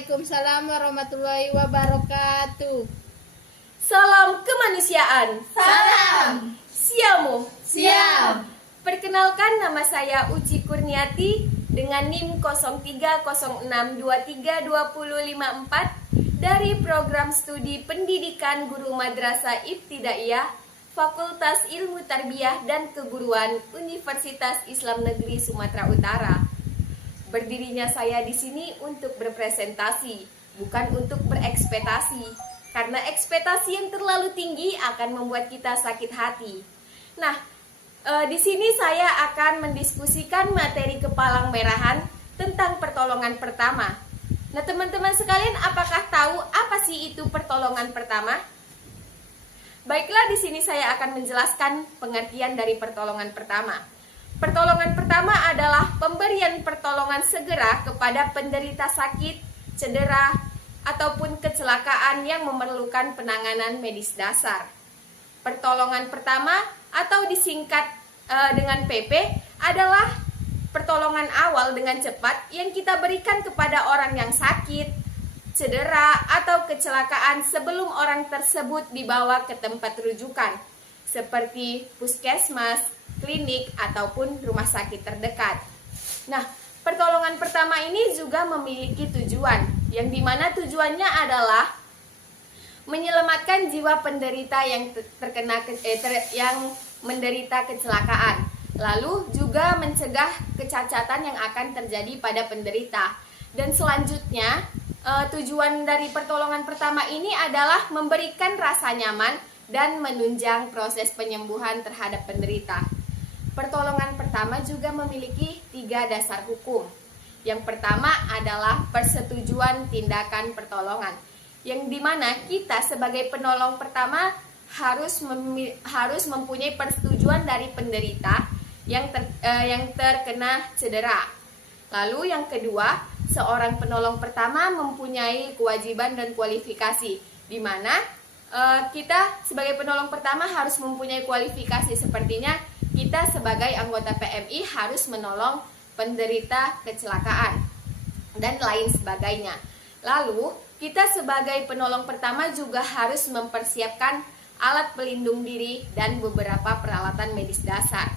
Waalaikumsalam warahmatullahi wabarakatuh. Salam kemanusiaan. Salam. Siamo. Siap. Perkenalkan, nama saya Uci Kurniati dengan NIM 0306232054 dari Program Studi Pendidikan Guru Madrasah Ibtidaiyah Fakultas Ilmu Tarbiyah dan Keguruan Universitas Islam Negeri Sumatera Utara. Berdirinya saya di sini untuk berpresentasi, bukan untuk berekspektasi. Karena ekspektasi yang terlalu tinggi akan membuat kita sakit hati. Nah, di sini saya akan mendiskusikan materi kepalang merahan tentang pertolongan pertama. Nah, teman-teman sekalian, apakah tahu apa sih itu pertolongan pertama? Baiklah, di sini saya akan menjelaskan pengertian dari pertolongan pertama. Pertolongan pertama adalah pemberian pertolongan segera kepada penderita sakit, cedera, ataupun kecelakaan yang memerlukan penanganan medis dasar. Pertolongan pertama atau disingkat dengan PP adalah pertolongan awal dengan cepat yang kita berikan kepada orang yang sakit, cedera, atau kecelakaan sebelum orang tersebut dibawa ke tempat rujukan, seperti puskesmas, klinik, ataupun rumah sakit terdekat. Nah, pertolongan pertama ini juga memiliki tujuan, yang dimana tujuannya adalah menyelamatkan jiwa penderita yang yang menderita kecelakaan, lalu juga mencegah kecacatan yang akan terjadi pada penderita. Dan selanjutnya, tujuan dari pertolongan pertama ini adalah memberikan rasa nyaman dan menunjang proses penyembuhan terhadap penderita. Pertolongan pertama juga memiliki 3 dasar hukum. Yang pertama adalah persetujuan tindakan pertolongan, yang dimana kita sebagai penolong pertama harus mempunyai persetujuan dari penderita yang terkena cedera. Lalu yang kedua, seorang penolong pertama mempunyai kewajiban dan kualifikasi, di mana kita sebagai penolong pertama harus mempunyai kualifikasi, sepertinya kita sebagai anggota PMI harus menolong penderita kecelakaan dan lain sebagainya. Lalu kita sebagai penolong pertama juga harus mempersiapkan alat pelindung diri dan beberapa peralatan medis dasar.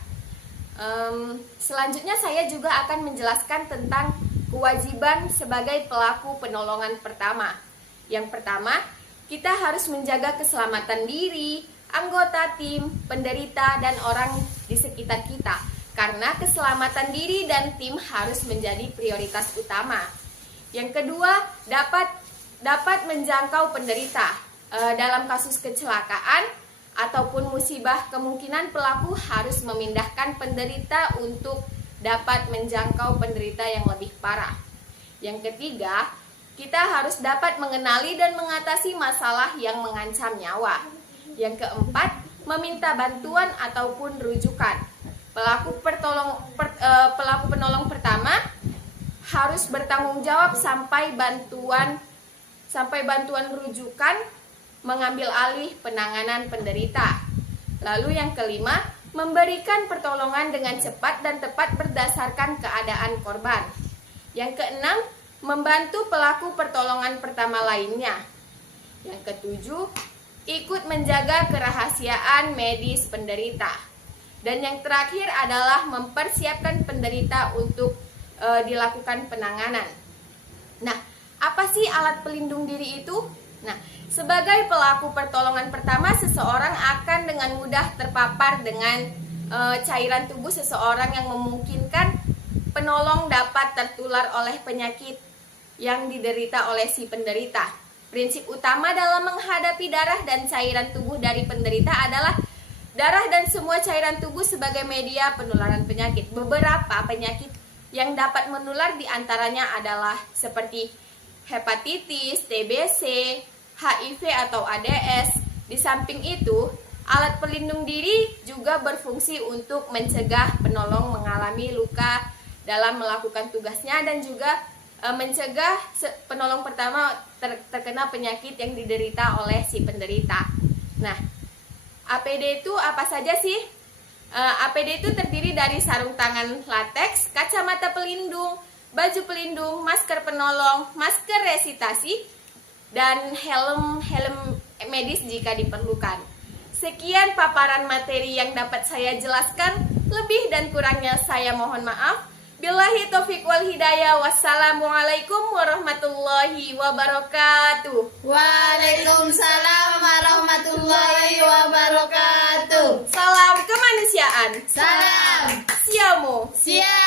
Selanjutnya saya juga akan menjelaskan tentang kewajiban sebagai pelaku penolongan pertama. Yang pertama, kita harus menjaga keselamatan diri, anggota tim, penderita, dan orang di sekitar kita. Karena keselamatan diri dan tim harus menjadi prioritas utama. Yang kedua, dapat menjangkau penderita. Dalam kasus kecelakaan ataupun musibah, kemungkinan pelaku harus memindahkan penderita untuk dapat menjangkau penderita yang lebih parah. Yang ketiga, kita harus dapat mengenali dan mengatasi masalah yang mengancam nyawa. Yang keempat, meminta bantuan ataupun rujukan. Pelaku penolong pertama harus bertanggung jawab sampai bantuan rujukan mengambil alih penanganan penderita. Lalu yang kelima, memberikan pertolongan dengan cepat dan tepat berdasarkan keadaan korban. Yang keenam, membantu pelaku pertolongan pertama lainnya. Yang ketujuh, ikut menjaga kerahasiaan medis penderita. Dan yang terakhir adalah mempersiapkan penderita untuk dilakukan penanganan. Nah, apa sih alat pelindung diri itu? Nah, sebagai pelaku pertolongan pertama, seseorang akan dengan mudah terpapar dengan cairan tubuh seseorang yang memungkinkan penolong dapat tertular oleh penyakit yang diderita oleh si penderita. Prinsip utama dalam menghadapi darah dan cairan tubuh dari penderita adalah darah dan semua cairan tubuh sebagai media penularan penyakit. Beberapa penyakit yang dapat menular diantaranya adalah seperti hepatitis, TBC, HIV atau AIDS. Di samping itu, alat pelindung diri juga berfungsi untuk mencegah penolong mengalami luka dalam melakukan tugasnya dan juga mencegah penolong pertama terkena penyakit yang diderita oleh si penderita. Nah, APD itu apa saja sih? APD itu terdiri dari sarung tangan lateks, kacamata pelindung, baju pelindung, masker penolong, masker resitasi, dan helm medis jika diperlukan. Sekian paparan materi yang dapat saya jelaskan. Lebih dan kurangnya saya mohon maaf. Billahi taufiq wal hidayah. Wassalamualaikum warahmatullahi wabarakatuh. Waalaikumsalam warahmatullahi wabarakatuh. Salam kemanusiaan. Salam. Siamo. Siap.